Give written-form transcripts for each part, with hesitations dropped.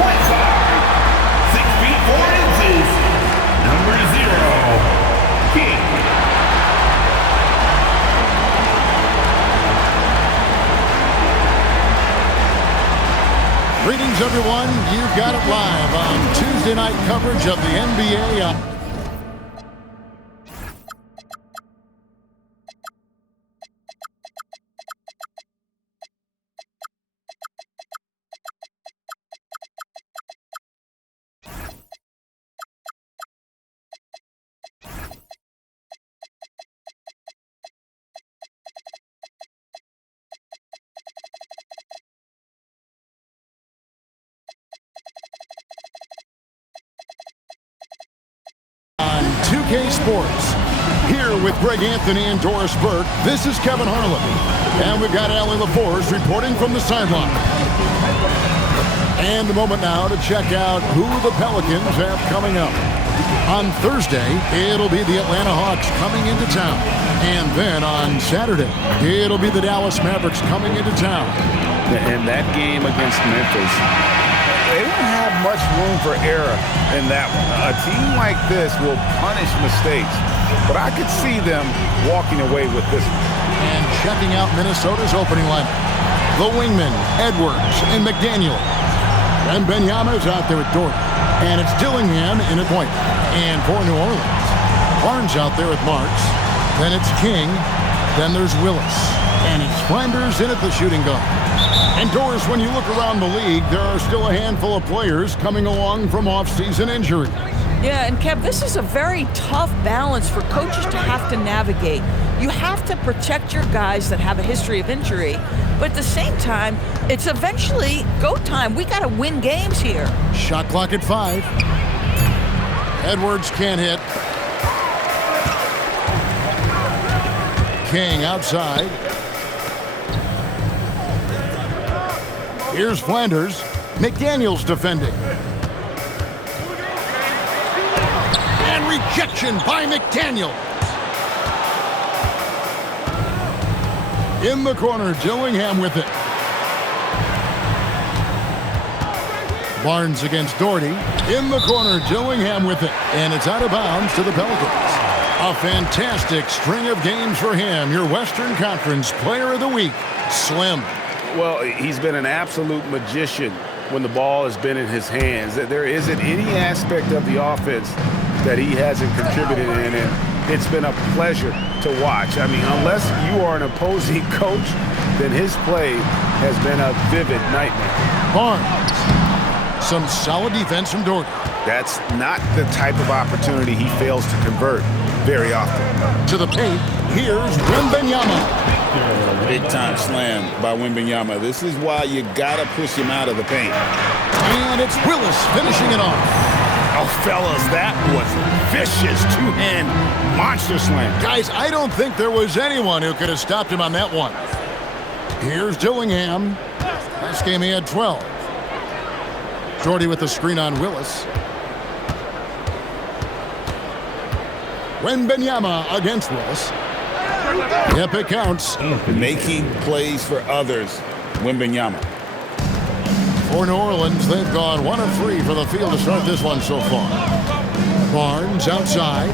Point guard, 6 feet 4 inches, number 0, King. Greetings, everyone. You've got it live on Tuesday night coverage of the NBA. On 2K Sports, here with Greg Anthony and Doris Burke, this is Kevin Harlan. And we've got Allie LaForce reporting from the sideline. And a moment now to check out who the Pelicans have coming up. On Thursday, it'll be the Atlanta Hawks coming into town. And then on Saturday, it'll be the Dallas Mavericks coming into town. And that game against Memphis, they don't have much room for error in that one. A team like this will punish mistakes, but I could see them walking away with this one. And checking out Minnesota's opening lineup, the wingmen, Edwards and McDaniel. And Benyama's out there with Dort. And it's Dillingham in at point. And for New Orleans, Barnes out there with Marks. Then it's King. Then there's Willis. And it's Flanders in at the shooting guard. And Doris, when you look around the league, there are still a handful of players coming along from off-season injury. Yeah, and Kev, this is a very tough balance for coaches to have to navigate. You have to protect your guys that have a history of injury, but at the same time, it's eventually go time. We got to win games here. Shot clock at 5. Edwards can't hit. King outside. Here's Flanders. McDaniel's defending. And rejection by McDaniel. In the corner, Dillingham with it. Barnes against Doherty. In the corner, Dillingham with it. And it's out of bounds to the Pelicans. A fantastic string of games for him. Your Western Conference Player of the Week, Slim. Well, he's been an absolute magician when the ball has been in his hands. There isn't any aspect of the offense that he hasn't contributed in, and it's been a pleasure to watch. I mean, unless you are an opposing coach, then his play has been a vivid nightmare. Barnes. Some solid defense from Doherty. That's not the type of opportunity he fails to convert very often. To the paint, here's Wembanyama. Big-time slam by Wembanyama. This is why you gotta push him out of the paint. And it's Willis finishing it off. Oh, fellas, that was vicious two-hand monster slam. Guys, I don't think there was anyone who could have stopped him on that one. Here's Dillingham. Last game he had 12. Jordy with the screen on Willis. Wembanyama against Willis. Yep, it counts. Making plays for others, Wembanyama. For New Orleans, they've gone 1 of 3 for the field to start this one so far. Barnes outside.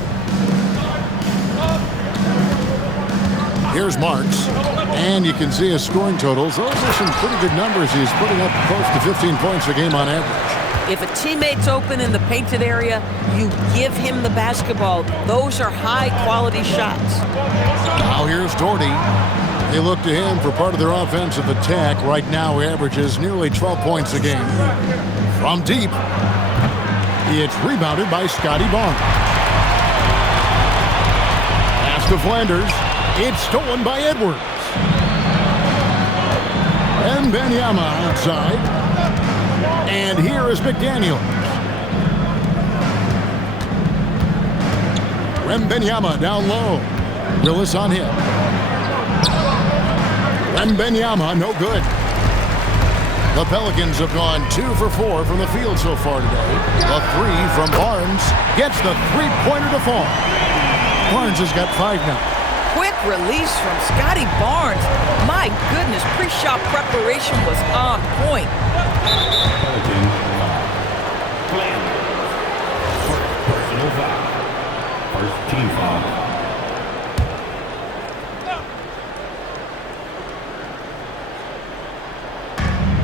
Here's Marks. And you can see his scoring totals. Those are some pretty good numbers. He's putting up close to 15 points a game on average. If a teammate's open in the painted area, you give him the basketball. Those are high-quality shots. Now here's Doherty. They look to him for part of their offensive attack. Right now, he averages nearly 12 points a game. From deep, it's rebounded by Scotty Barnes. Pass to Flanders. It's stolen by Edwards. And Wembanyama outside. And here is McDaniel. Wembanyama down low. Willis on him. Wembanyama, no good. The Pelicans have gone 2 for 4 from the field so far today. A 3 from Barnes gets the three-pointer to fall. Barnes has got 5 now. Quick release from Scotty Barnes. My goodness, pre-shot preparation was on point. team foul.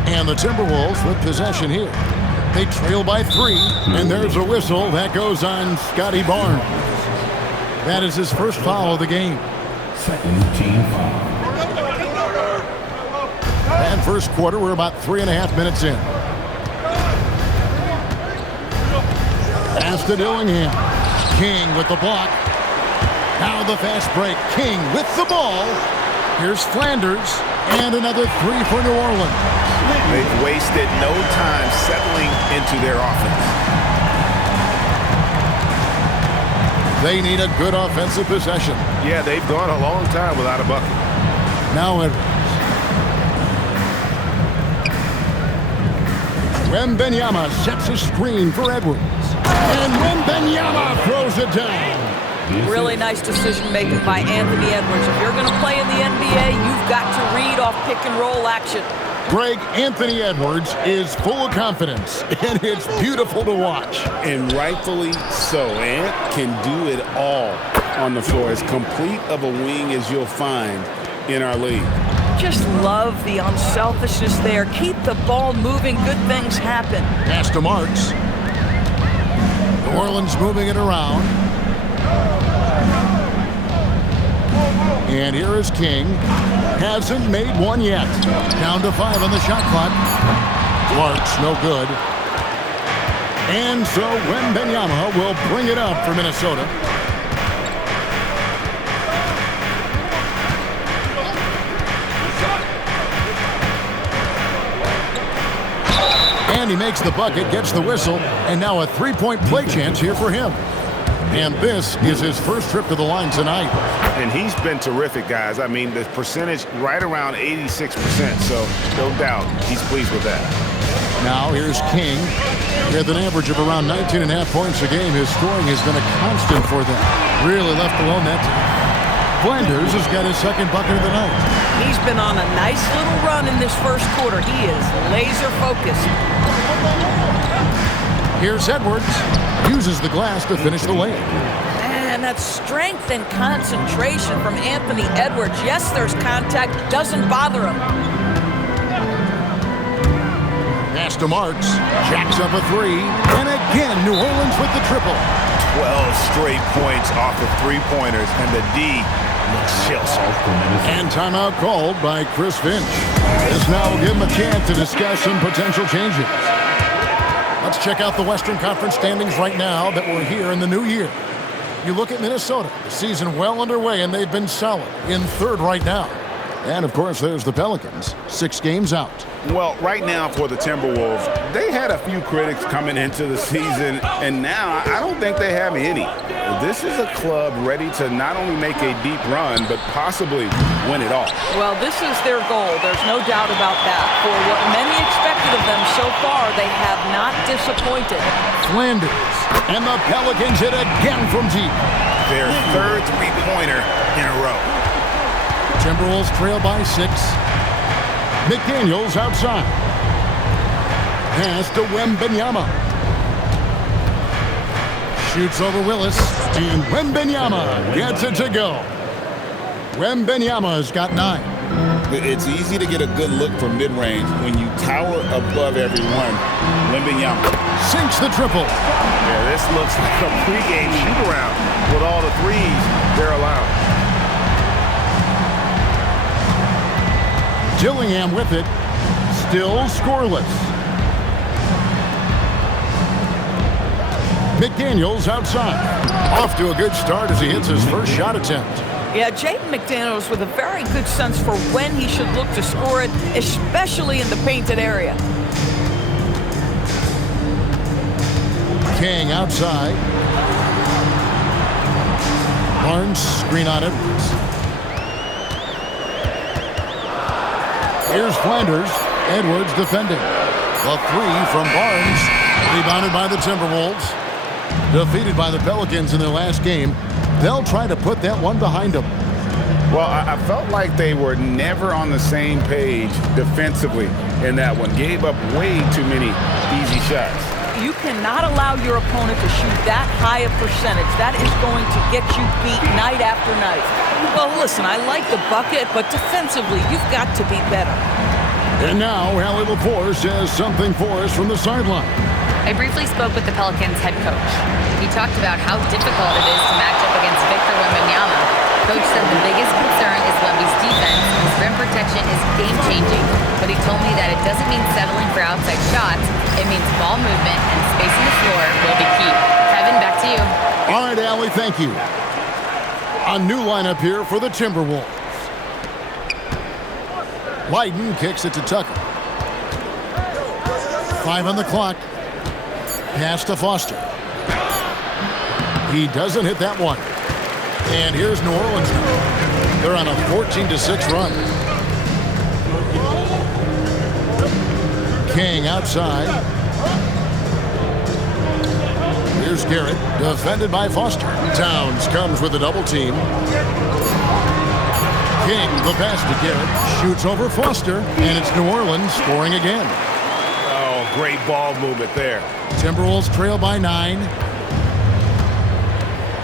And the Timberwolves with possession here. They trail by 3, and there's a whistle that goes on Scotty Barnes. That is his first foul of the game. Second team foul. And first quarter, we're about 3.5 minutes in. Pass to Dillingham. King with the block. Now the fast break. King with the ball. Here's Flanders. And another 3 for New Orleans. They've wasted no time settling into their offense. They need a good offensive possession. Yeah, they've gone a long time without a bucket. Now Edwards. Wembanyama sets a screen for Edwards. And Wembanyama throws it down. Really nice decision making by Anthony Edwards. If you're going to play in the NBA, you've got to read off pick and roll action. Greg, Anthony Edwards is full of confidence, and it's beautiful to watch. And rightfully so. Ant can do it all on the floor. As complete of a wing as you'll find in our league. Just love the unselfishness there. Keep the ball moving. Good things happen. Pass to Marks. New Orleans moving it around. And here is King. Hasn't made one yet. Down to 5 on the shot clock. Marks, no good. And so Wembanyama will bring it up for Minnesota. And he makes the bucket, gets the whistle, and now a three-point play chance here for him. And this is his first trip to the line tonight. And he's been terrific, guys. I mean, the percentage right around 86%, so no doubt he's pleased with that. Now here's King. With an average of around 19.5 points a game, his scoring has been a constant for them. Really left alone that time. Flanders has got his second bucket of the night. He's been on a nice little run in this first quarter. He is laser focused. Here's Edwards. Uses the glass to finish the layup. And that's strength and concentration from Anthony Edwards. Yes, there's contact. Doesn't bother him. Pass to Marks. Jacks up a 3. And again, New Orleans with the triple. 12 straight points off of three-pointers, and the D looks shell-shocked. And timeout called by Chris Finch. This now will give him a chance to discuss some potential changes. Let's check out the Western Conference standings right now that we're here in the new year. You look at Minnesota, the season well underway, and they've been solid in third right now. And, of course, there's the Pelicans, 6 games out. Well, right now for the Timberwolves, they had a few critics coming into the season, and now I don't think they have any. This is a club ready to not only make a deep run, but possibly win it all. Well, this is their goal. There's no doubt about that. For what many expected of them so far, they have not disappointed. Flanders, and the Pelicans hit again from deep. Their third three-pointer in a row. Timberwolves trail by 6. McDaniels outside. Pass to Wembanyama. Shoots over Willis, and Wembanyama gets it to go. Wembanyama's got 9. It's easy to get a good look from mid-range when you tower above everyone. Wembanyama Sinks the triple. Yeah, this looks like a pregame shoot-around with all the threes they're allowed. Dillingham with it. Still scoreless. McDaniels outside. Off to a good start as he hits his first shot attempt. Yeah, Jaden McDaniels with a very good sense for when he should look to score it, especially in the painted area. King outside. Barnes screen on Edwards. Here's Flanders. Edwards defending. The 3 from Barnes. Rebounded by the Timberwolves. Defeated by the Pelicans in their last game. They'll try to put that one behind them. Well, I felt like they were never on the same page defensively in that one. Gave up way too many easy shots. You cannot allow your opponent to shoot that high a percentage. That is going to get you beat night after night. Well, listen, I like the bucket, but defensively, you've got to be better. And now, Allie LaForce has something for us from the sideline. I briefly spoke with the Pelicans head coach. He talked about how difficult it is to match up against Victor Wembanyama. Coach said the biggest concern is Wemby's defense. His rim protection is game-changing, but he told me that it doesn't mean settling for outside shots. It means ball movement and spacing the floor will be key. Kevin, back to you. All right, Allie, thank you. A new lineup here for the Timberwolves. Leiden kicks it to Tucker. 5 on the clock. Pass to Foster. He doesn't hit that one. And here's New Orleans now. They're on a 14-6 run. King outside. Here's Garrett, defended by Foster. Towns comes with a double team. King, the pass to Garrett, shoots over Foster, and it's New Orleans scoring again. Oh, great ball movement there. Timberwolves trail by 9.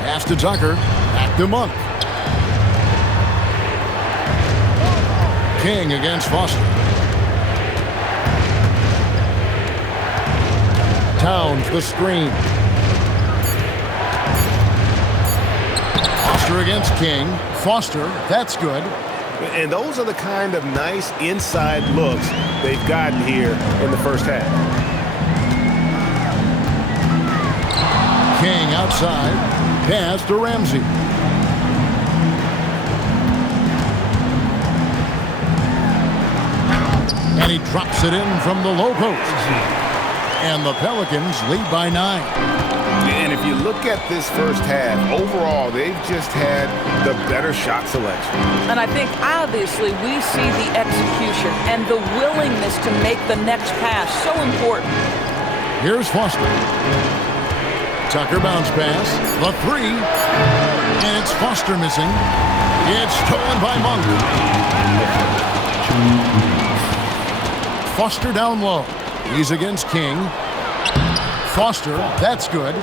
Pass to Tucker, back to Monk. King against Foster. Towns the screen. Foster against King. Foster, that's good. And those are the kind of nice inside looks they've gotten here in the first half. King outside. Pass to Ramsey. And he drops it in from the low post. And the Pelicans lead by 9. And if you look at this first half, overall, they've just had the better shot selection. And I think, obviously, we see the execution and the willingness to make the next pass so important. Here's Foster. Tucker bounce pass. The 3. And it's Foster missing. It's stolen by Monk. Foster down low. He's against King. Foster, that's good.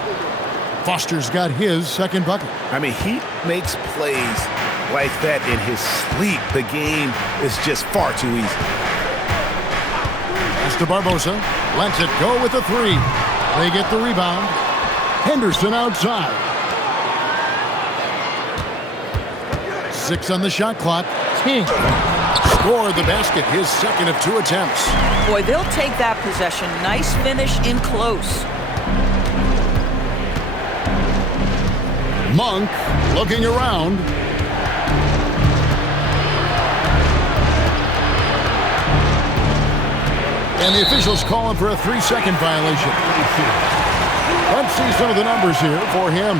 Foster's got his second bucket. I mean, he makes plays like that in his sleep. The game is just far too easy. Pass to Barbosa. Lets it go with the 3. They get the rebound. Henderson outside. 6 on the shot clock. King scored the basket, his second of 2 attempts. Boy, they'll take that possession. Nice finish in close. Monk looking around. And the officials calling for a 3-second violation. Let's see some of the numbers here for him.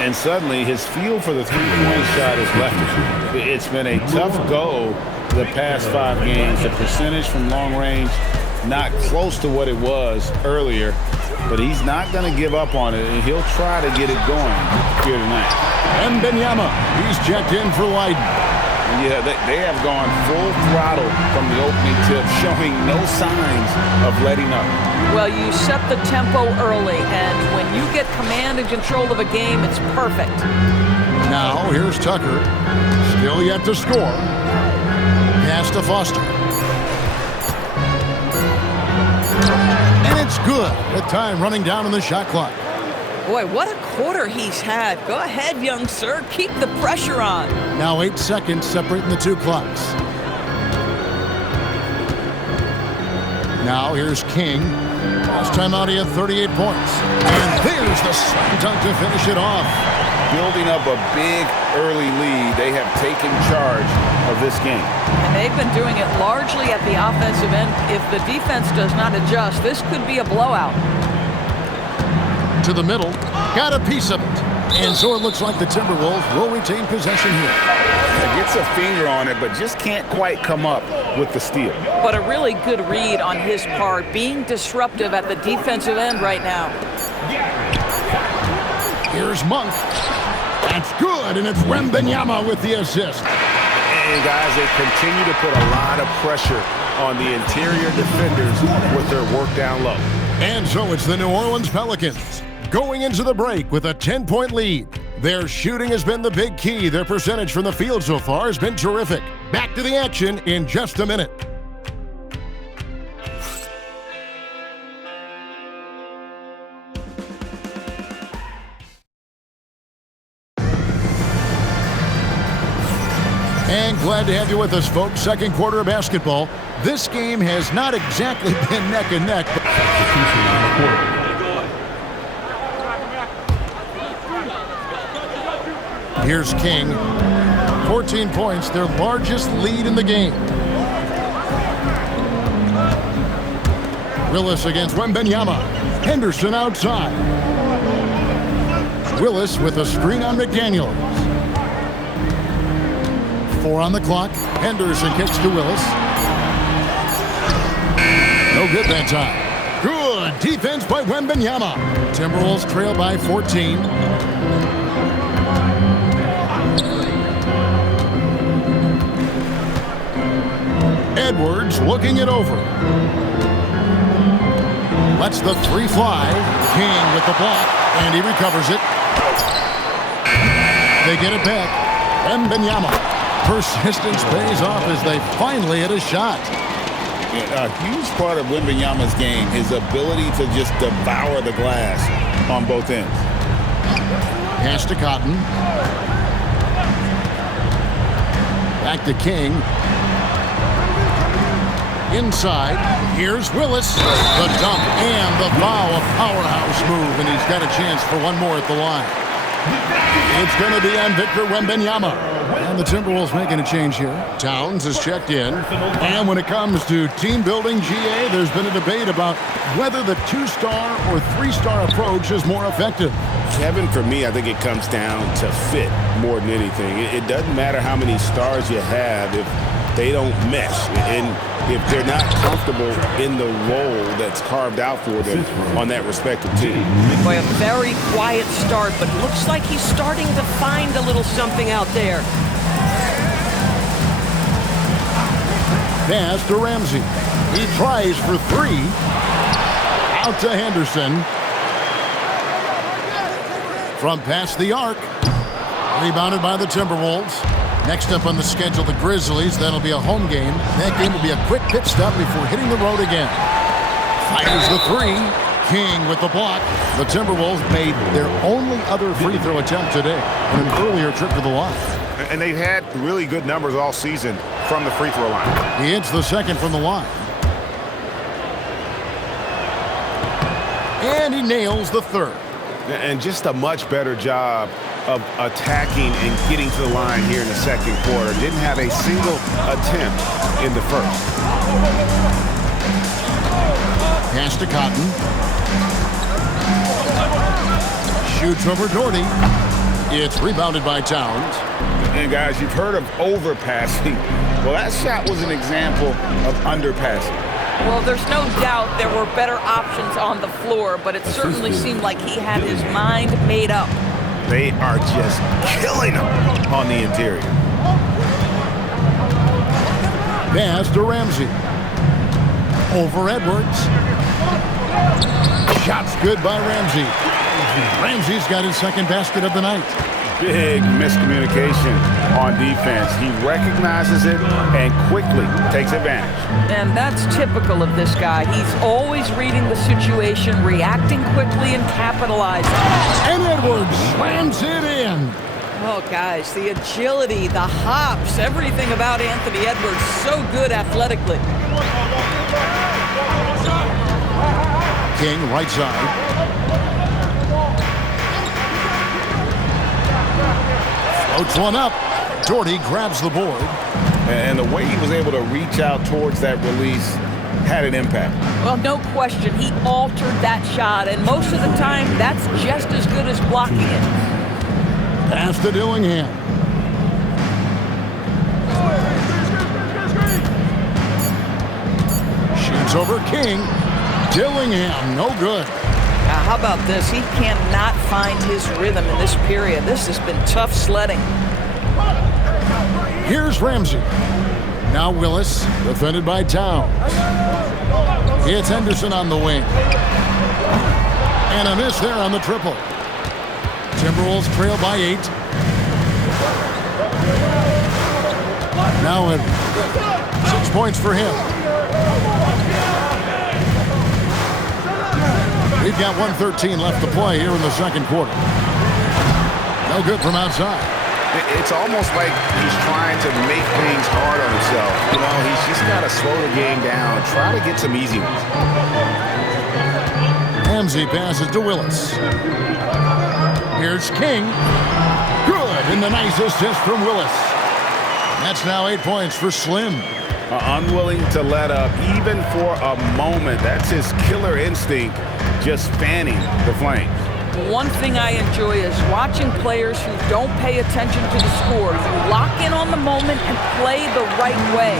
And suddenly, his feel for the three-point shot is left him. It's been a tough go the past 5 games. The percentage from long range, not close to what it was earlier. But he's not going to give up on it, and he'll try to get it going here tonight. And Wembanyama, he's checked in for Leiden. Yeah, they have gone full throttle from the opening tip, showing no signs of letting up. Well, you set the tempo early, and when you get command and control of a game, it's perfect. Now, here's Tucker. Still yet to score. Pass to Foster. And it's good. The time running down on the shot clock. Boy, what a quarter he's had. Go ahead, young sir. Keep the pressure on. Now 8 seconds separating the 2 clocks. Now here's King. Last time out he had 38 points. And there's the slam dunk to finish it off. Building up a big early lead, they have taken charge of this game. And they've been doing it largely at the offensive end. If the defense does not adjust, this could be a blowout. To the middle, got a piece of it. And so it looks like the Timberwolves will retain possession here. Gets a finger on it, but just can't quite come up with the steal. But a really good read on his part, being disruptive at the defensive end right now. Here's Monk. That's good, and it's Wembanyama with the assist. And guys, they continue to put a lot of pressure on the interior defenders with their work down low. And so it's the New Orleans Pelicans going into the break with a 10-point lead. Their shooting has been the big key. Their percentage from the field so far has been terrific. Back to the action in just a minute. And glad to have you with us, folks. Second quarter of basketball. This game has not exactly been neck and neck. Here's King. 14 points, their largest lead in the game. Willis against Wembanyama. Henderson outside. Willis with a screen on McDaniels. 4 on the clock. Henderson kicks to Willis. No good that time. Good defense by Wembanyama. Timberwolves trail by 14. Edwards looking it over. Lets the three fly. King with the block, and he recovers it. They get it back. Wembanyama. Persistence pays off as they finally hit a shot. A huge part of Wembanyama's game, his ability to just devour the glass on both ends. Pass to Cotton. Back to King. Inside. Here's Willis. The dunk and the foul. A powerhouse move, and he's got a chance for one more at the line. It's going to be on Victor Wembanyama. And the Timberwolves making a change here. Towns is checked in. And when it comes to team building, GA, there's been a debate about whether the 2-star or 3-star approach is more effective. Kevin, for me, I think it comes down to fit more than anything. It doesn't matter how many stars you have if they don't mesh. And if they're not comfortable in the role that's carved out for them on that respective team. Boy, a very quiet start, but looks like he's starting to find a little something out there. Pass to Ramsey. He tries for 3. Out to Henderson. From past the arc. Rebounded by the Timberwolves. Next up on the schedule, the Grizzlies. That'll be a home game. That game will be a quick pit stop before hitting the road again. Fires the 3. King with the block. The Timberwolves made their only other free throw attempt today in an earlier trip to the line. And they've had really good numbers all season from the free throw line. He hits the second from the line. And he nails the third. And just a much better job of attacking and getting to the line here in the second quarter. Didn't have a single attempt in the first. Pass to Cotton. Shoots over Doherty. It's rebounded by Towns. And guys, you've heard of overpassing. Well, that shot was an example of underpassing. Well, there's no doubt there were better options on the floor, but it certainly seemed like he had his mind made up. They are just killing him on the interior. Pass to Ramsey. Over Edwards. Shot's good by Ramsey. Ramsey's got his second basket of the night. Big miscommunication on defense. He recognizes it and quickly takes advantage. And that's typical of this guy. He's always reading the situation, reacting quickly, and capitalizing. And Edwards slams it in. Oh, guys, the agility, the hops, everything about Anthony Edwards, so good athletically. King, right side. Floats one up. Doherty grabs the board. And the way he was able to reach out towards that release had an impact. Well, no question. He altered that shot, and most of the time, that's just as good as blocking it. Pass to Dillingham. Shoots over King. Dillingham, no good. Now, how about this? He cannot find his rhythm in this period. This has been tough sledding. Here's Ramsey. Now Willis, defended by Towns. It's Henderson on the wing. And a miss there on the triple. Timberwolves trail by 8. Now Edwards. 6 points for him. We've got 1:13 left to play here in the second quarter. No good from outside. It's almost like he's trying to make things hard on himself. You know, he's just got to slow the game down, try to get some easy ones. Ramsey passes to Willis. Here's King. Good, and the nice assist from Willis. That's now 8 points for Slim. Unwilling to let up, even for a moment. That's his killer instinct, just fanning the flames. One thing I enjoy is watching players who don't pay attention to the score. You lock in on the moment and play the right way.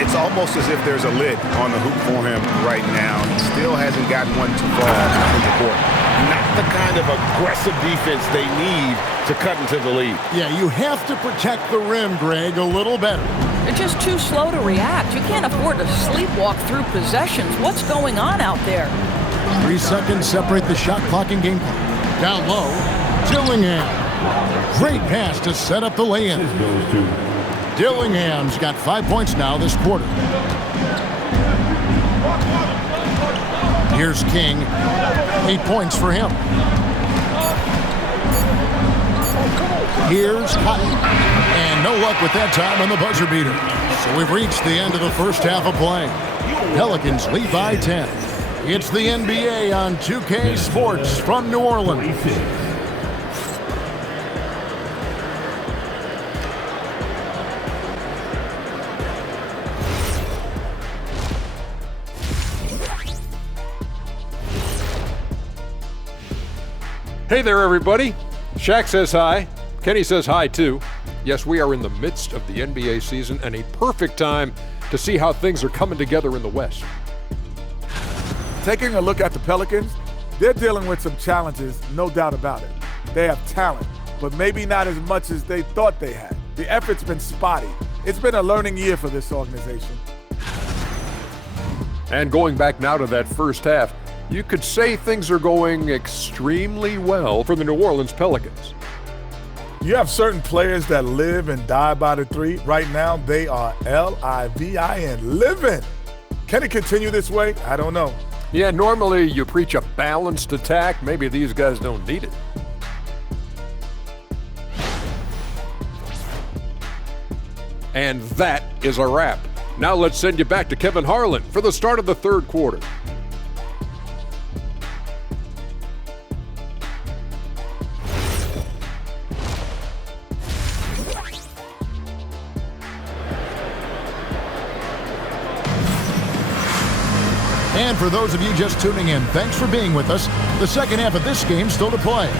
It's almost as if there's a lid on the hoop for him right now. He still hasn't gotten one too far in the court. Not the kind of aggressive defense they need to cut into the lead. Yeah, you have to protect the rim, Greg, a little better. They're just too slow to react. You can't afford to sleepwalk through possessions. What's going on out there? 3 seconds separate the shot clock and game clock. Down low, Dillingham. Great pass to set up the lay-in. Dillingham's got 5 points now this quarter. Here's King. 8 points for him. Here's Cotton. And no luck with that time on the buzzer beater. So we've reached the end of the first half of play. Pelicans lead by 10. It's the NBA on 2K Sports from New Orleans. Hey there, everybody. Shaq says hi. Kenny says hi, too. Yes, we are in the midst of the NBA season and a perfect time to see how things are coming together in the West. Taking a look at the Pelicans, they're dealing with some challenges, no doubt about it. They have talent, but maybe not as much as they thought they had. The effort's been spotty. It's been a learning year for this organization. And going back now to that first half, you could say things are going extremely well for the New Orleans Pelicans. You have certain players that live and die by the three. Right now, they are L-I-V-I-N, living. Can it continue this way? I don't know. Yeah, normally you preach a balanced attack. Maybe these guys don't need it. And that is a wrap. Now let's send you back to Kevin Harlan for the start of the third quarter. And for those of you just tuning in, thanks for being with us. The second half of this game still to play.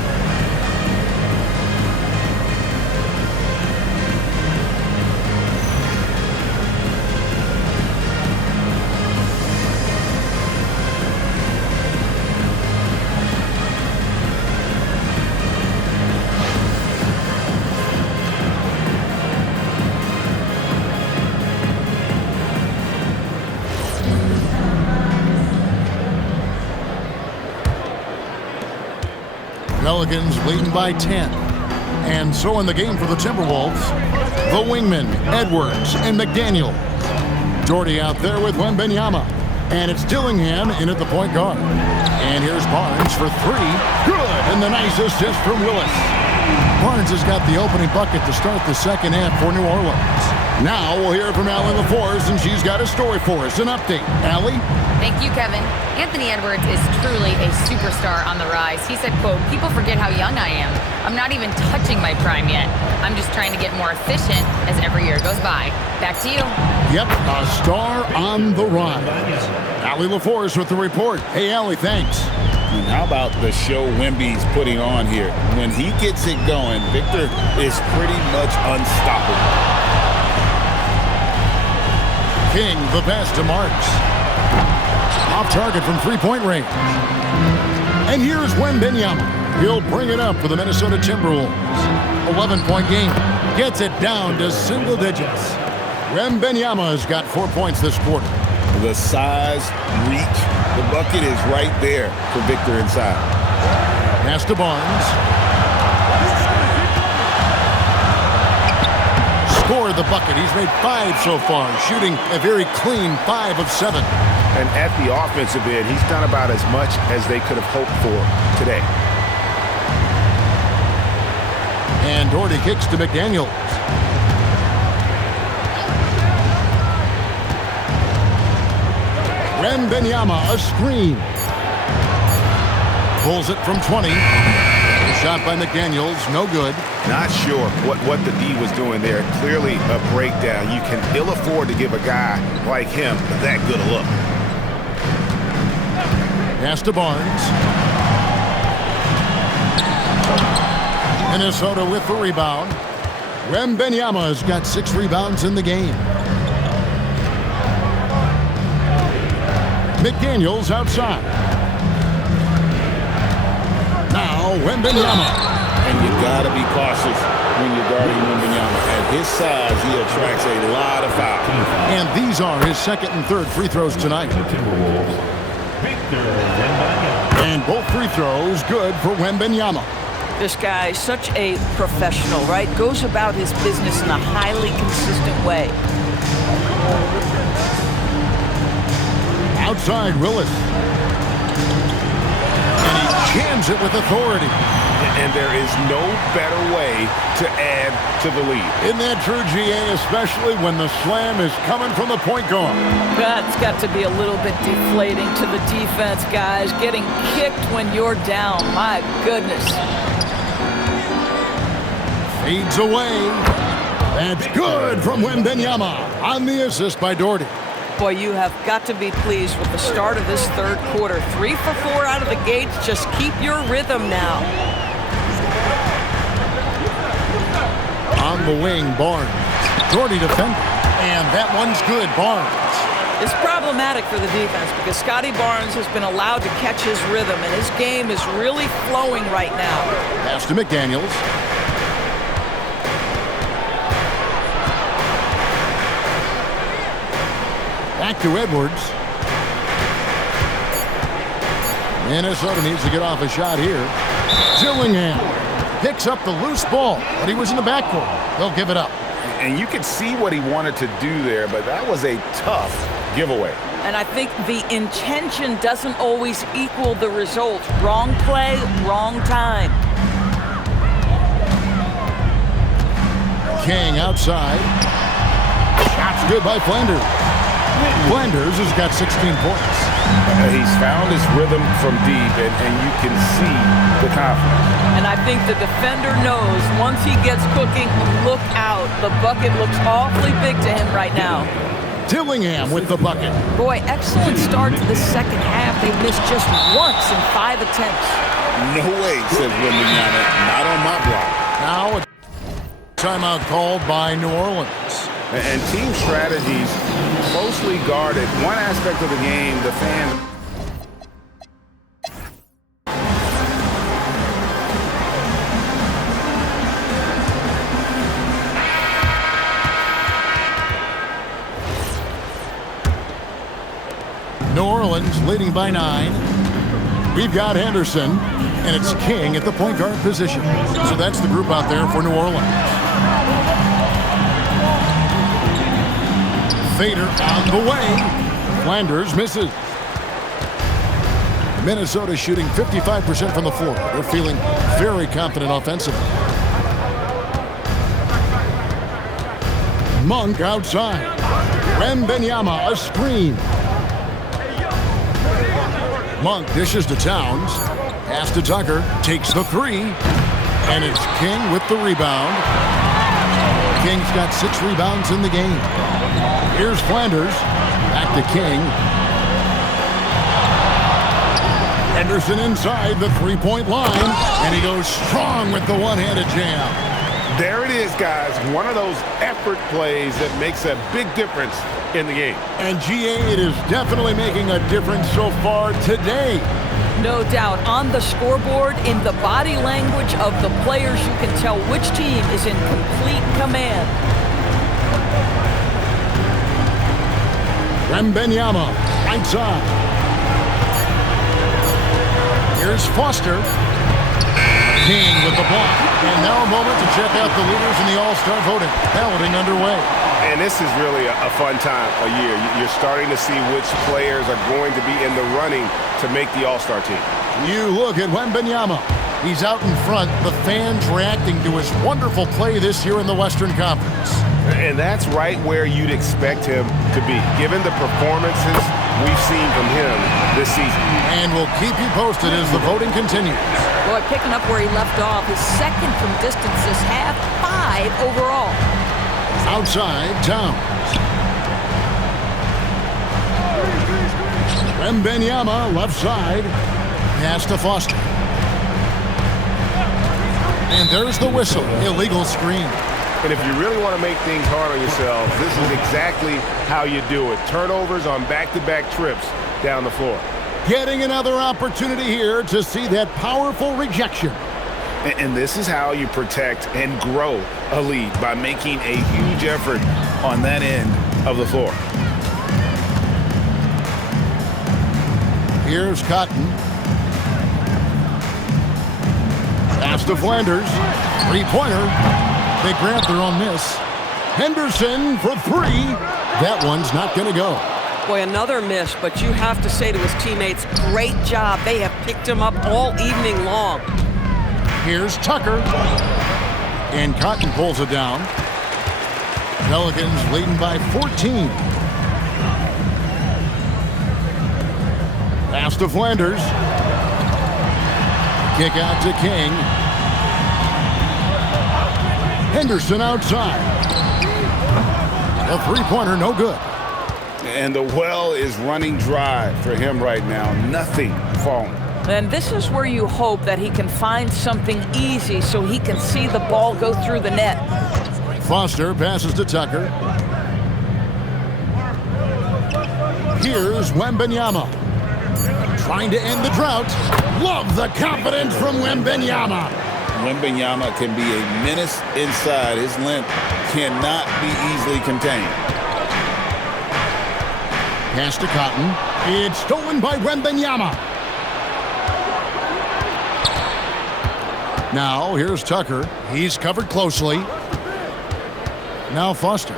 Pelicans leading by 10. And so in the game for the Timberwolves, the wingmen, Edwards and McDaniel. Jordy out there with Wembanyama. And it's Dillingham in at the point guard. And here's Barnes for 3. Good! And the nice assist from Willis. Barnes has got the opening bucket to start the second half for New Orleans. Now we'll hear from Allie LaForce, and she's got a story for us. An update. Allie? Thank you, Kevin. Anthony Edwards is truly a superstar on the rise. He said, quote, "People forget how young I am. I'm not even touching my prime yet. I'm just trying to get more efficient as every year goes by." Back to you. Yep, a star on the rise. Allie LaForce with the report. Hey, Allie, thanks. And how about the show Wemby's putting on here? When he gets it going, Victor is pretty much unstoppable. King, the pass to Marks. Off target from three-point range. And here's Wembanyama. He'll bring it up for the Minnesota Timberwolves. 11-point game. Gets it down to single digits. Wembanyama has got 4 points this quarter. The size, reach, the bucket is right there for Victor inside. Pass to Barnes. Scored the bucket. He's made 5 so far, shooting a very clean 5 of 7. And at the offensive end, he's done about as much as they could have hoped for today. And Doherty kicks to McDaniels. Wembanyama, a screen. Pulls it from 20. The shot by McDaniels, no good. Not sure what the D was doing there. Clearly a breakdown. You can ill afford to give a guy like him that good a look. Pass to Barnes. Minnesota with the rebound. Wembanyama has got 6 rebounds in the game. McDaniels outside. Now Wembanyama. And you got to be cautious when you're guarding Wembanyama. At his size, he attracts a lot of fouls. And these are his 2nd and 3rd free throws tonight. And both free throws good for Wembanyama. This guy is such a professional, right? Goes about his business in a highly consistent way. Outside Willis. And he jams it with authority. And there is no better way to add to the lead. Isn't that true, GA, especially when the slam is coming from the point guard? That's got to be a little bit deflating to the defense, guys. Getting kicked when you're down. My goodness. Fades away. That's good from Wembanyama on the assist by Doherty. Boy, you have got to be pleased with the start of this 3rd quarter. 3 for 4 out of the gates. Just keep your rhythm now. On the wing, Barnes. Doherty defending. And that one's good, Barnes. It's problematic for the defense because Scotty Barnes has been allowed to catch his rhythm, and his game is really flowing right now. Pass to McDaniels. Back to Edwards. Minnesota needs to get off a shot here. Dillingham picks up the loose ball, but he was in the backcourt. They'll give it up. And you can see what he wanted to do there, but that was a tough giveaway. And I think the intention doesn't always equal the result. Wrong play, wrong time. King outside. Shot's good by Flanders. Flanders has got 16 points. He's found his rhythm from deep, and you can see the confidence. And I think the defender knows once he gets cooking, look out. The bucket looks awfully big to him right now. Dillingham with the bucket. Boy, excellent start to the 2nd half. They missed just once in 5 attempts. No way, says Wembanyama. Not on my block. Now a timeout called by New Orleans. And team strategies closely guarded. One aspect of the game, the fans. New Orleans leading by 9. We've got Henderson, and it's King at the point guard position. So that's the group out there for New Orleans. Fader on the way. Flanders misses. Minnesota shooting 55% from the floor. They're feeling very confident offensively. Monk outside. Wembanyama, a screen. Monk dishes to Towns. Pass to Tucker. Takes the 3. And it's King with the rebound. King's got 6 rebounds in the game. Here's Flanders. Back to King. Henderson inside the 3-point line. And he goes strong with the one-handed jam. There it is, guys. One of those effort plays that makes a big difference in the game. And GA, it is definitely making a difference so far today. No doubt. On the scoreboard, in the body language of the players, you can tell which team is in complete command. Wembanyama, right side. Here's Foster. King with the block. And now a moment to check out the leaders in the All-Star voting. Balloting underway. And this is really a fun time of year. You're starting to see which players are going to be in the running to make the All-Star team. You look at Wembanyama. He's out in front. The fans reacting to his wonderful play this year in the Western Conference. And that's right where you'd expect him to be, given the performances we've seen from him this season. And we'll keep you posted as the voting continues. Boy, picking up where he left off, his second from distance this half, 5 overall. Outside, Towns. Wembanyama, left side. Pass to Foster. And there's the whistle. Illegal screen. And if you really want to make things hard on yourself, this is exactly how you do it. Turnovers on back-to-back trips down the floor. Getting another opportunity here to see that powerful rejection. And this is how you protect and grow a lead, by making a huge effort on that end of the floor. Here's Cotton. Pass to Flanders. Three-pointer. They grab their own miss. Henderson for 3. That one's not going to go. Boy, another miss, but you have to say to his teammates, great job. They have picked him up all evening long. Here's Tucker. And Cotton pulls it down. Pelicans leading by 14. Pass to Flanders. Kick out to King. Henderson outside. A three-pointer, no good. And the well is running dry for him right now. Nothing falling. And this is where you hope that he can find something easy so he can see the ball go through the net. Foster passes to Tucker. Here's Wembanyama. Trying to end the drought. Love the confidence from Wembanyama. Wembanyama can be a menace inside. His length cannot be easily contained. Pass to Cotton. It's stolen by Wembanyama. Now here's Tucker. He's covered closely. Now Foster.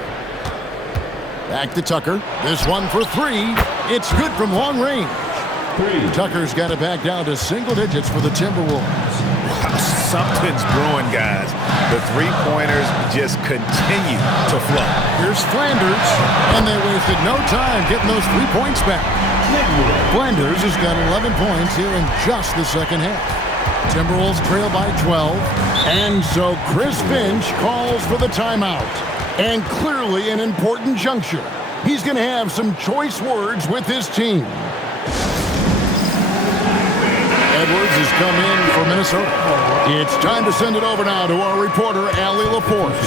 Back to Tucker. This one for 3. It's good from long range. Tucker's got it back down to single digits for the Timberwolves. Wow, something's brewing, guys. The three-pointers just continue to flow. Here's Flanders, and they wasted no time getting those 3 points back. Flanders has got 11 points here in just the second half. Timberwolves trail by 12, and so Chris Finch calls for the timeout. And clearly an important juncture. He's going to have some choice words with his team. Edwards has come in for Minnesota. It's time to send it over now to our reporter, Allie LaForce.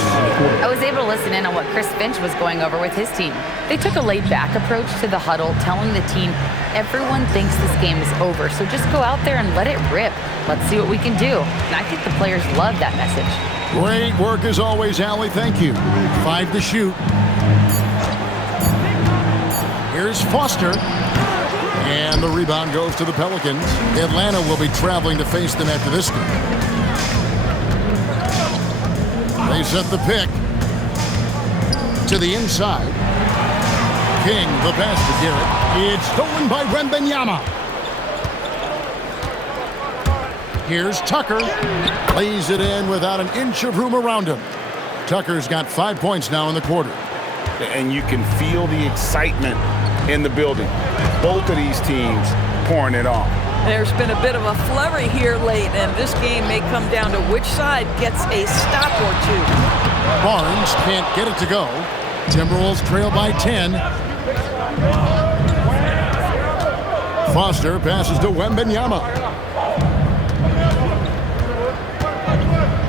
I was able to listen in on what Chris Finch was going over with his team. They took a laid-back approach to the huddle, telling the team, everyone thinks this game is over, so just go out there and let it rip. Let's see what we can do. And I think the players love that message. Great work as always, Allie. Thank you. 5 to shoot. Here's Foster. And the rebound goes to the Pelicans. Atlanta will be traveling to face them after this game. They set the pick to the inside. King, the pass to Garrett. It's stolen by Wembanyama. Here's Tucker. Lays it in without an inch of room around him. Tucker's got 5 points now in the quarter. And you can feel the excitement in the building. Both of these teams pouring it on. There's been a bit of a flurry here late, and this game may come down to which side gets a stop or two. Barnes can't get it to go. Timberwolves trail by 10. Foster passes to Wembanyama.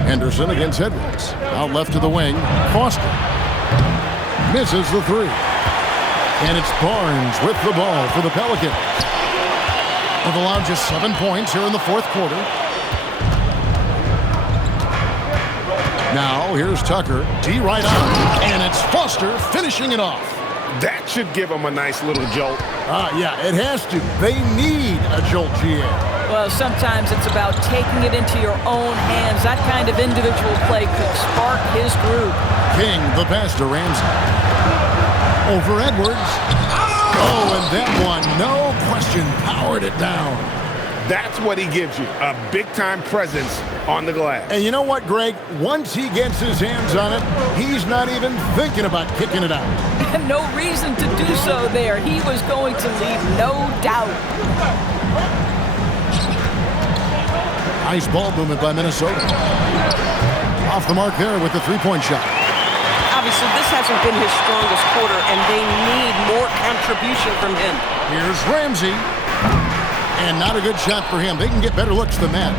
Henderson against Edwards. Out left to the wing. Foster misses the 3. And it's Barnes with the ball for the Pelicans. They've allowed just 7 points here in the fourth quarter. Now here's Tucker. D right on. And it's Foster finishing it off. That should give them a nice little jolt. Yeah, it has to. They need a jolt, GA. Well, sometimes it's about taking it into your own hands. That kind of individual play could spark his group. King, the pass to Ramsey. Over Edwards. Oh, and that one, no question, powered it down. That's what he gives you, a big-time presence on the glass. And you know what, Greg? Once he gets his hands on it, he's not even thinking about kicking it out. No reason to do so there. He was going to leave no doubt. Nice ball movement by Minnesota. Off the mark there with the three-point shot. Obviously, this hasn't been his strongest quarter, and they need more contribution from him. Here's Ramsey. And not a good shot for him. They can get better looks than that.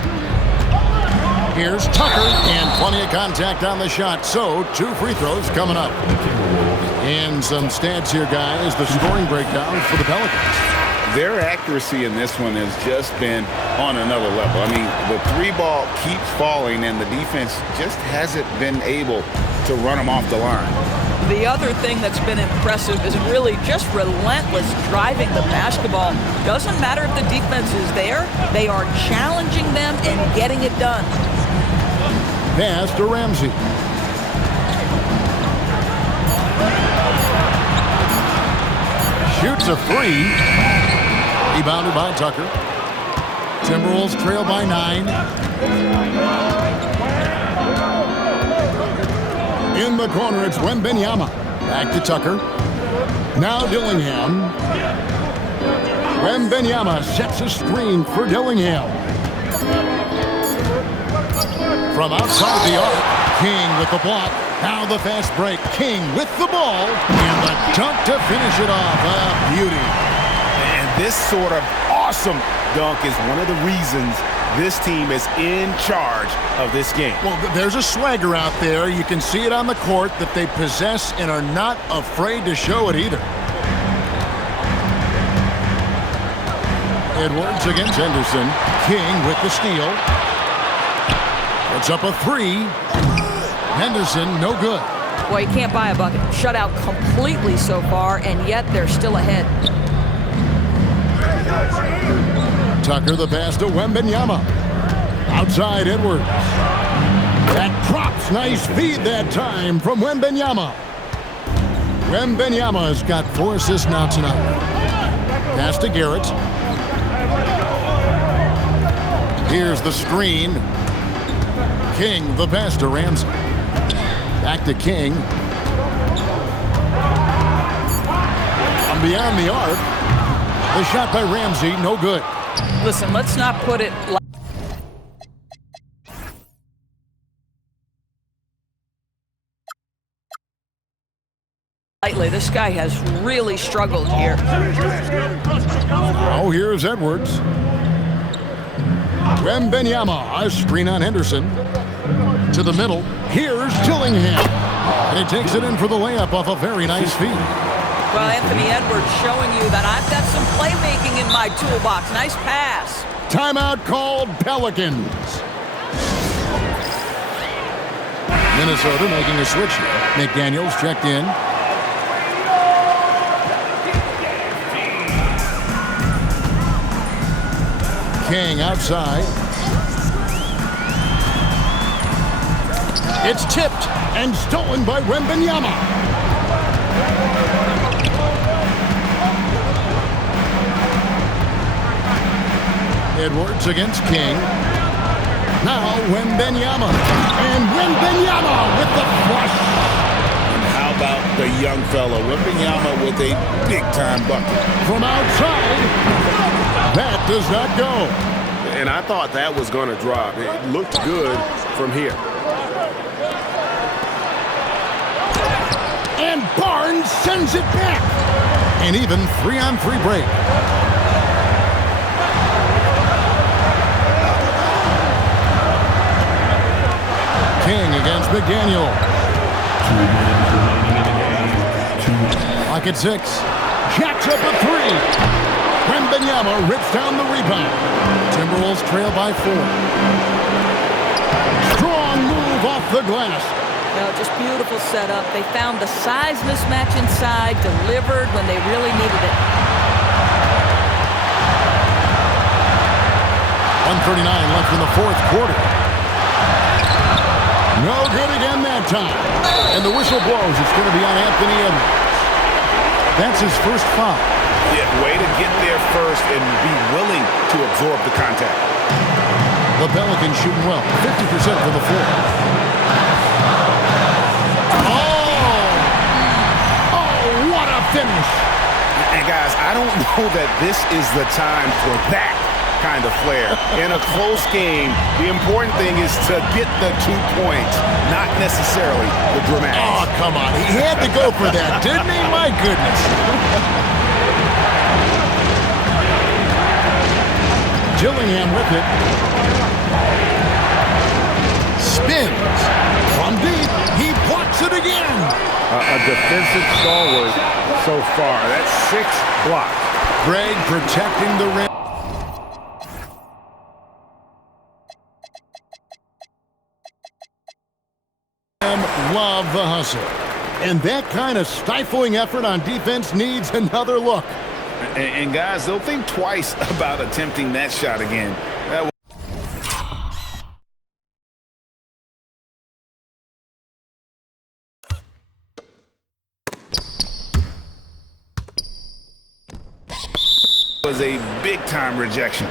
Here's Tucker, and plenty of contact on the shot. So, 2 free throws coming up. And some stats here, guys. The scoring breakdown for the Pelicans. Their accuracy in this one has just been on another level. I mean, the 3-ball keeps falling, and the defense just hasn't been able to run them off the line. The other thing that's been impressive is really just relentless driving the basketball. Doesn't matter if the defense is there, they are challenging them and getting it done. Pass to Ramsey. Shoots a 3. Rebounded by Tucker. Timberwolves trail by 9. In the corner, it's Wembanyama. Back to Tucker. Now Dillingham. Wembanyama sets a screen for Dillingham. From outside the arc, King with the block. Now the fast break. King with the ball. And the dunk to finish it off. A beauty. And this sort of awesome dunk is one of the reasons this team is in charge of this game. Well, there's a swagger out there. You can see it on the court that they possess and are not afraid to show it either. Edwards against Henderson. King with the steal. Puts up a 3. Henderson, no good. Well, you can't buy a bucket. Shut out completely so far, and yet they're still ahead. Tucker the pass to Wembanyama. Outside Edwards. That drops. Nice feed that time from Wembanyama. Wembanyama has got 4 assists now tonight. Pass to Garrett. Here's the screen. King the pass to Ramsey. Back to King. From beyond the arc. The shot by Ramsey, no good. Listen, let's not put it lightly. This guy has really struggled here. Oh, here's Edwards. Wembanyama, a screen on Henderson. To the middle. Here's Dillingham. And he takes it in for the layup off a very nice feed. Well, Anthony Edwards showing you that I've got some playmaking in my toolbox. Nice pass. Timeout called Pelicans. Minnesota making a switch here. McDaniels checked in. King outside. It's tipped and stolen by Wembanyama. Edwards against King. Now Wembanyama. And Wembanyama with the flush. And how about the young fellow, Wembanyama with a big-time bucket. From outside, that does not go. And I thought that was going to drop. It looked good from here. And Barnes sends it back. And even 3-on-3 break. King against McDaniel. Clock at 6. Jacks up a 3. Wembanyama rips down the rebound. Timberwolves trail by 4. Strong move off the glass. No, just beautiful setup. They found the size mismatch inside, delivered when they really needed it. 1:39 left in the fourth quarter. No good again that time. And the whistle blows. It's going to be on Anthony Edwards. That's his first foul. Yeah, way to get there first and be willing to absorb the contact. The Pelicans shooting well, 50% from the floor. Oh, what a finish. And guys, I don't know that this is the time for that kind of flair. In a close game, the important thing is to get the 2 points, not necessarily the dramatics. Oh, come on. He had to go for that, didn't he? My goodness. Gillingham with it. Spins. From deep. He blocks it again. A defensive stalwart so far. That's 6 blocks. Greg protecting the rim. Love the hustle. And that kind of stifling effort on defense needs another look. And guys, they'll think twice about attempting that shot again. That was a big-time rejection.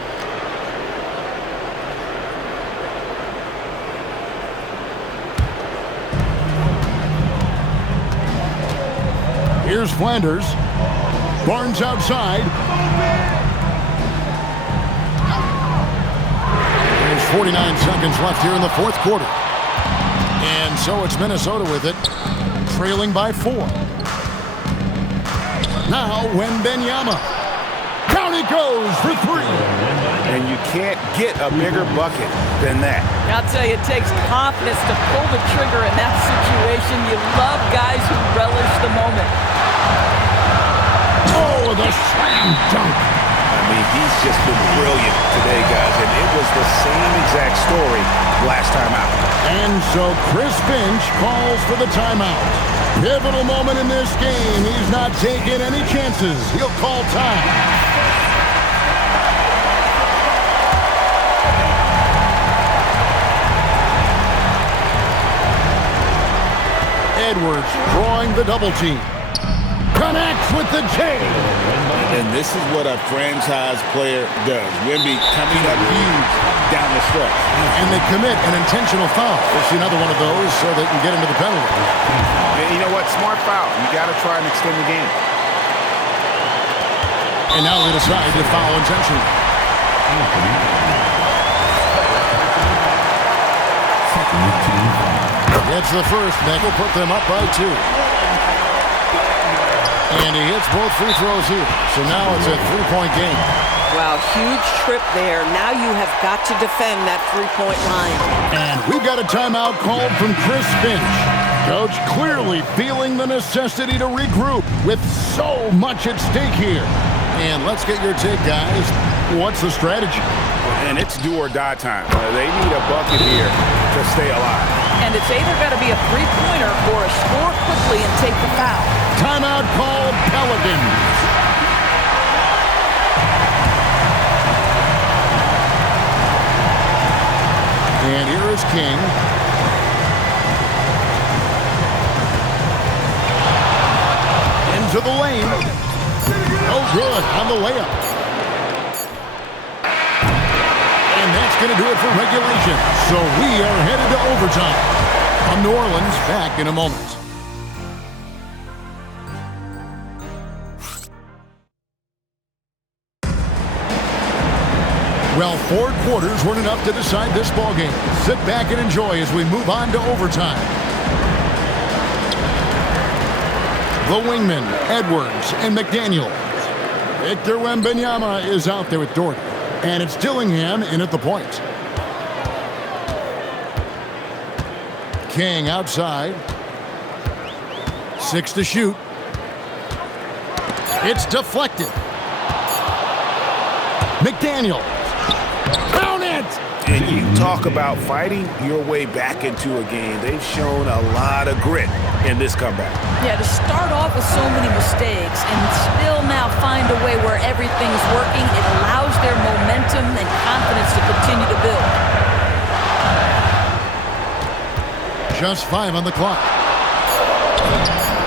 Here's Flanders. Barnes outside. There's 49 seconds left here in the fourth quarter. And so it's Minnesota with it, trailing by 4. Now Wembanyama. Down he goes for 3. And you can't get a bigger bucket than that. I'll tell you, it takes confidence to pull the trigger in that situation. You love guys who relish the moment. Oh, the slam dunk. I mean, he's just been brilliant today, guys, and it was the same exact story last time out. And so Chris Finch calls for the timeout. Pivotal moment in this game. He's not taking any chances. He'll call time. Edwards drawing the double team. Connects with the J. And this is what a franchise player does. Wemby coming up huge down the stretch. And they commit an intentional foul. We'll see another one of those so they can get into the penalty. And you know what? Smart foul. You got to try and extend the game. And now they decide to foul intentionally. It's the first. That will put them up by 2. And he hits both free throws here. So now it's a 3-point game. Wow, huge trip there. Now you have got to defend that 3-point line. And we've got a timeout called from Chris Finch. Coach clearly feeling the necessity to regroup with so much at stake here. And let's get your take, guys. What's the strategy? And it's do or die time. They need a bucket here to stay alive. And it's either got to be a three-pointer or a score quickly and take the foul. Timeout called Pelicans. And here is King. Into the lane. Oh, good on the layup. And that's going to do it for regulation. So we are headed to overtime. From New Orleans, back in a moment. Well, 4 quarters weren't enough to decide this ballgame. Sit back and enjoy as we move on to overtime. The wingmen, Edwards and McDaniel. Victor Wembanyama is out there with Dorton. And it's Dillingham in at the point. King outside. 6 to shoot. It's deflected. McDaniel. Down in. it! And you talk about fighting your way back into a game. They've shown a lot of grit in this comeback. Yeah, to start off with so many mistakes and still now find a way where everything's working, it allows their momentum and confidence to continue to build. Just 5 on the clock.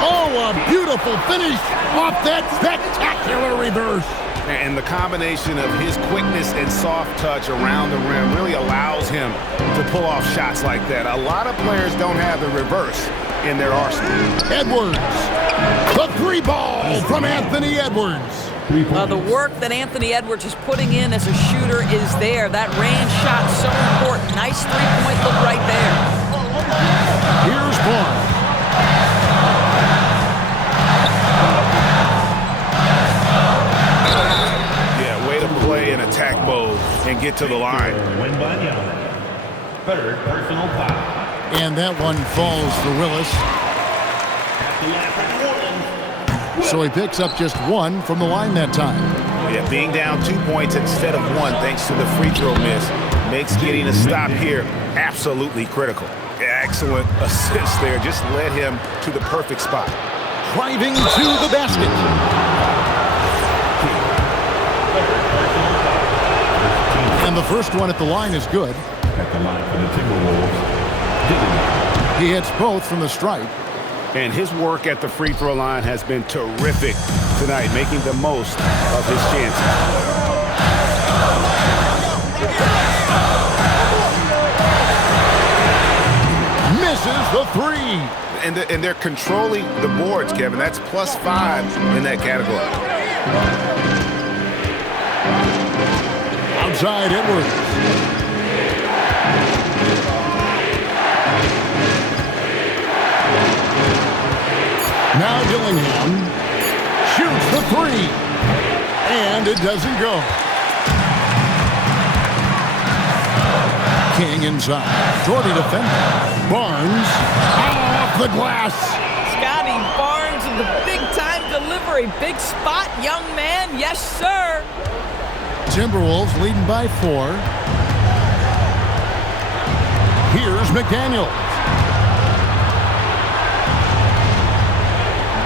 Oh, a beautiful finish off that spectacular reverse. And the combination of his quickness and soft touch around the rim really allows him to pull off shots like that. A lot of players don't have the reverse in their arsenal. Edwards. The 3-ball from Anthony Edwards. The work that Anthony Edwards is putting in as a shooter is there. That range shot so important. Nice three-point look right there. Here's Barnes. Yeah, way to play in attack mode and get to the line. Third personal foul. And that one falls for Willis. So he picks up just 1 from the line that time. Yeah, being down 2 points instead of 1 thanks to the free throw miss makes getting a stop here absolutely critical. Excellent assist there. Just led him to the perfect spot. Driving to the basket. And the first one at the line is good. At the line for the Timberwolves, Dylan. He hits both from the stripe. And his work at the free throw line has been terrific tonight, making the most of his chances. Misses the 3. And they're controlling the boards, Kevin. That's +5 in that category. Outside Edwards. Now Dillingham shoots the 3. And it doesn't go. King inside. Jordy defending. Barnes off the glass. Scotty Barnes with the big-time delivery. Big spot, young man. Yes, sir. Timberwolves leading by 4. Here's McDaniel.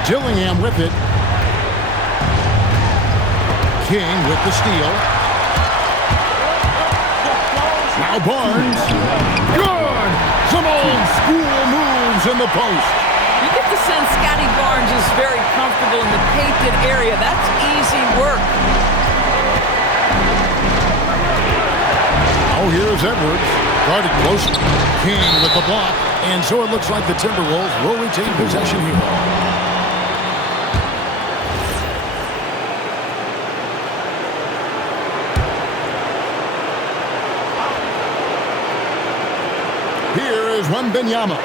Dillingham with it. King with the steal. Now Barnes. Good! Some old school moves in the post. You get the sense Scotty Barnes is very comfortable in the painted area. That's easy work. Oh, here's Edwards. Guarded close. King with the block. And so it looks like the Timberwolves will retain possession here. Here is Wembanyama.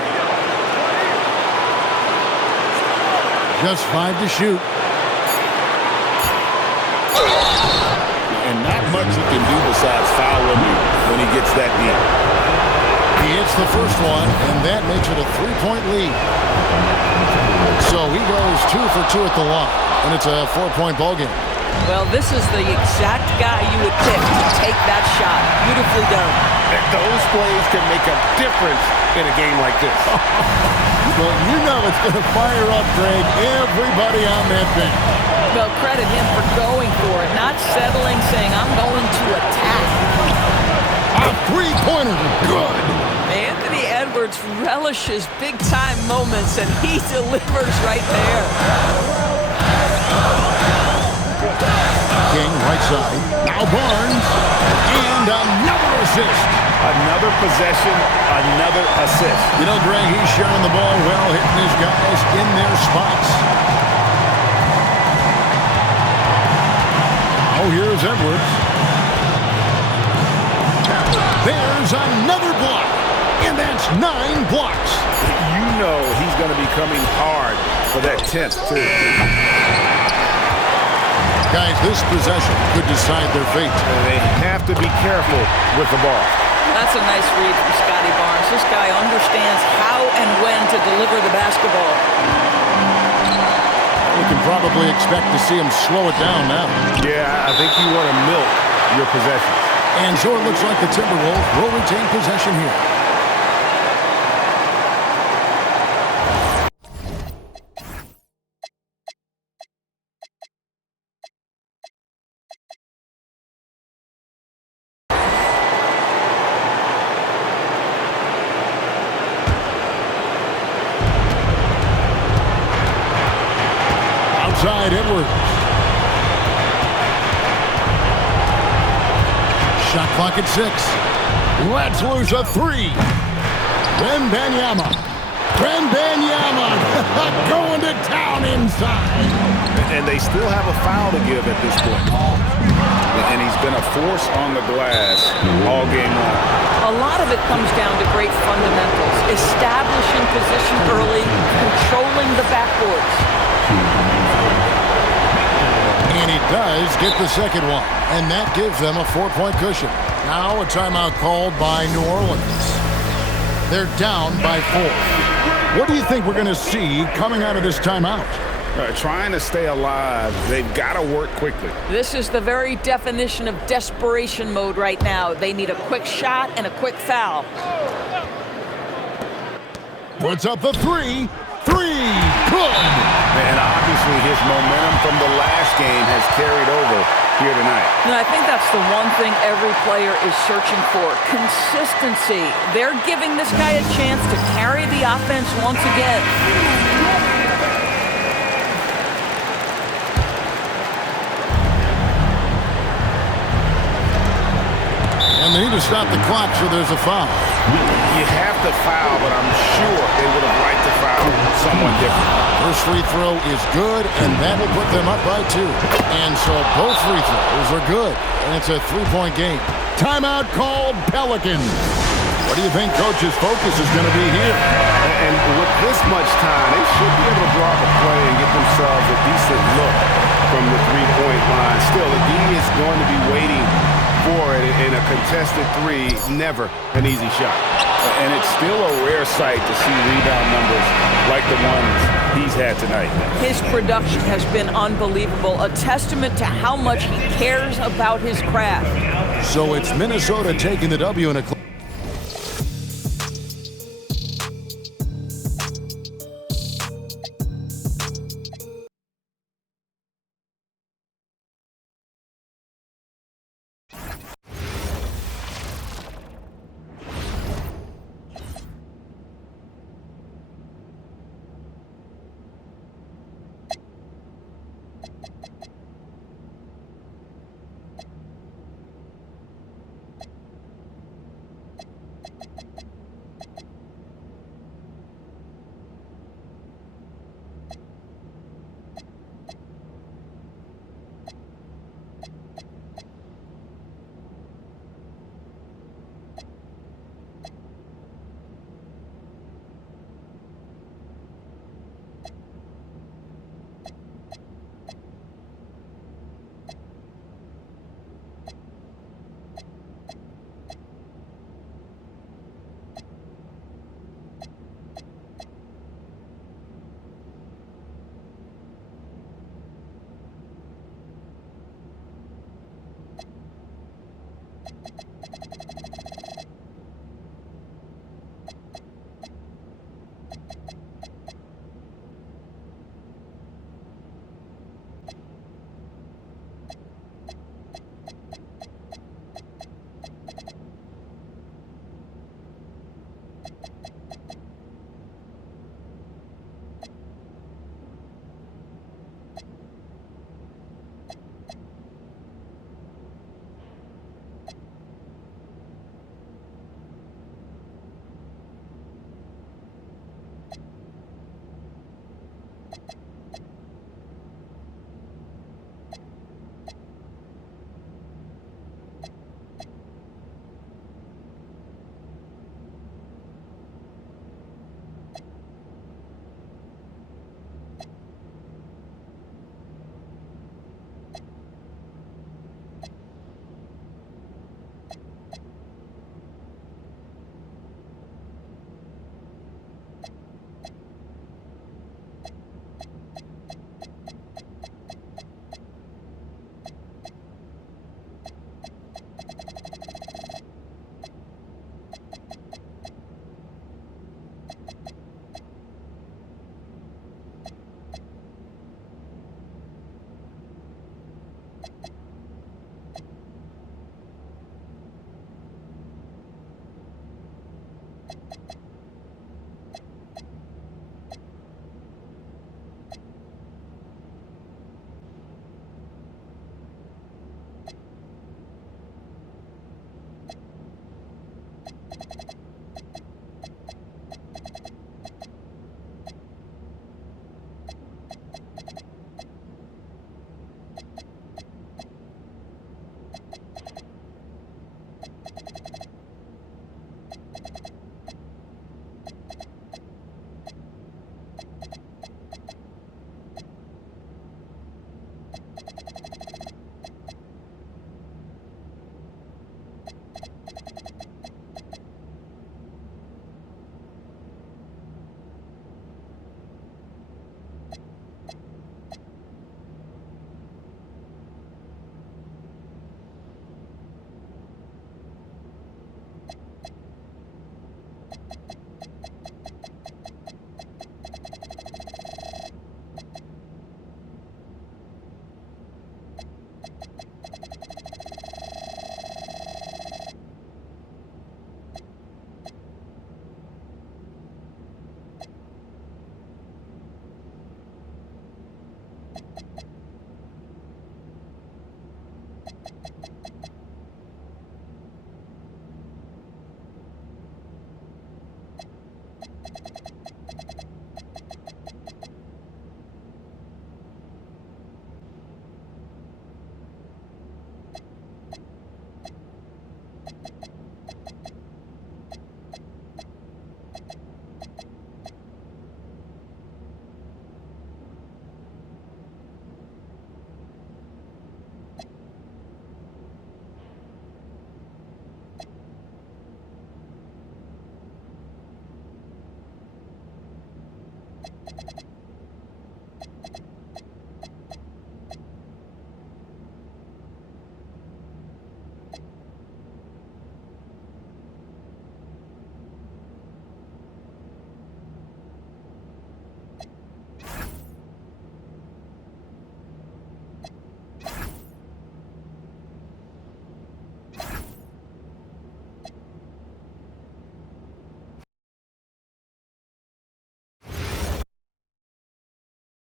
Just 5 to shoot. And not much he can do besides foul him when he gets that deep. He hits the first one, and that makes it a 3-point lead. So he goes 2 for 2 at the line, and it's a 4-point ball game. Well, this is the exact guy you would pick to take that shot. Beautifully done. And those plays can make a difference in a game like this. Well, you know it's going to fire up, Greg, everybody on that bench. Well, credit him for going for it, not settling, saying, I'm going to attack. A 3-pointer, good. Anthony Edwards relishes big-time moments, and he delivers right there. King right side. Now Barnes. And another assist. Another possession, another assist. You know, Greg, he's sharing the ball well, hitting his guys in their spots. Oh, here's Edwards. There's another block. And that's 9 blocks. You know he's going to be coming hard for that 10th, too. Guys, this possession could decide their fate. They have to be careful with the ball. That's a nice read from Scotty Barnes. This guy understands how and when to deliver the basketball. We can probably expect to see him slow it down now. Yeah, I think you want to milk your possessions. And so it looks like the Timberwolves will retain possession here. Outside Edwards. Shot clock at 6. Let's lose a 3. Wembanyama going to town inside. And they still have a foul to give at this point. And he's been a force on the glass all game long. A lot of it comes down to great fundamentals. Establishing position early, controlling the backboards. And he does get the second one. And that gives them a 4-point cushion. Now a timeout called by New Orleans. They're down by 4. What do you think we're going to see coming out of this timeout? Trying to stay alive. They've got to work quickly. This is the very definition of desperation mode right now. They need a quick shot and a quick foul. Puts up the 3. 3. Good. And obviously his momentum from the last game has carried over here tonight. And I think that's the one thing every player is searching for. Consistency. They're giving this guy a chance to carry the offense once again. And they need to stop the clock, so there's a foul. You have to foul, but I'm sure they would have liked to foul someone different. First free throw is good, and that will put them up by 2. And so both free throws are good, and it's a 3-point game. Timeout called Pelicans. What do you think Coach's focus is going to be here? And with this much time, they should be able to draw up a play and get themselves a decent look from the three-point line. Still, the D is going to be waiting for it in a contested 3, never an easy shot. And it's still a rare sight to see rebound numbers like the ones he's had tonight. His production has been unbelievable, a testament to how much he cares about his craft. So it's Minnesota taking the W in a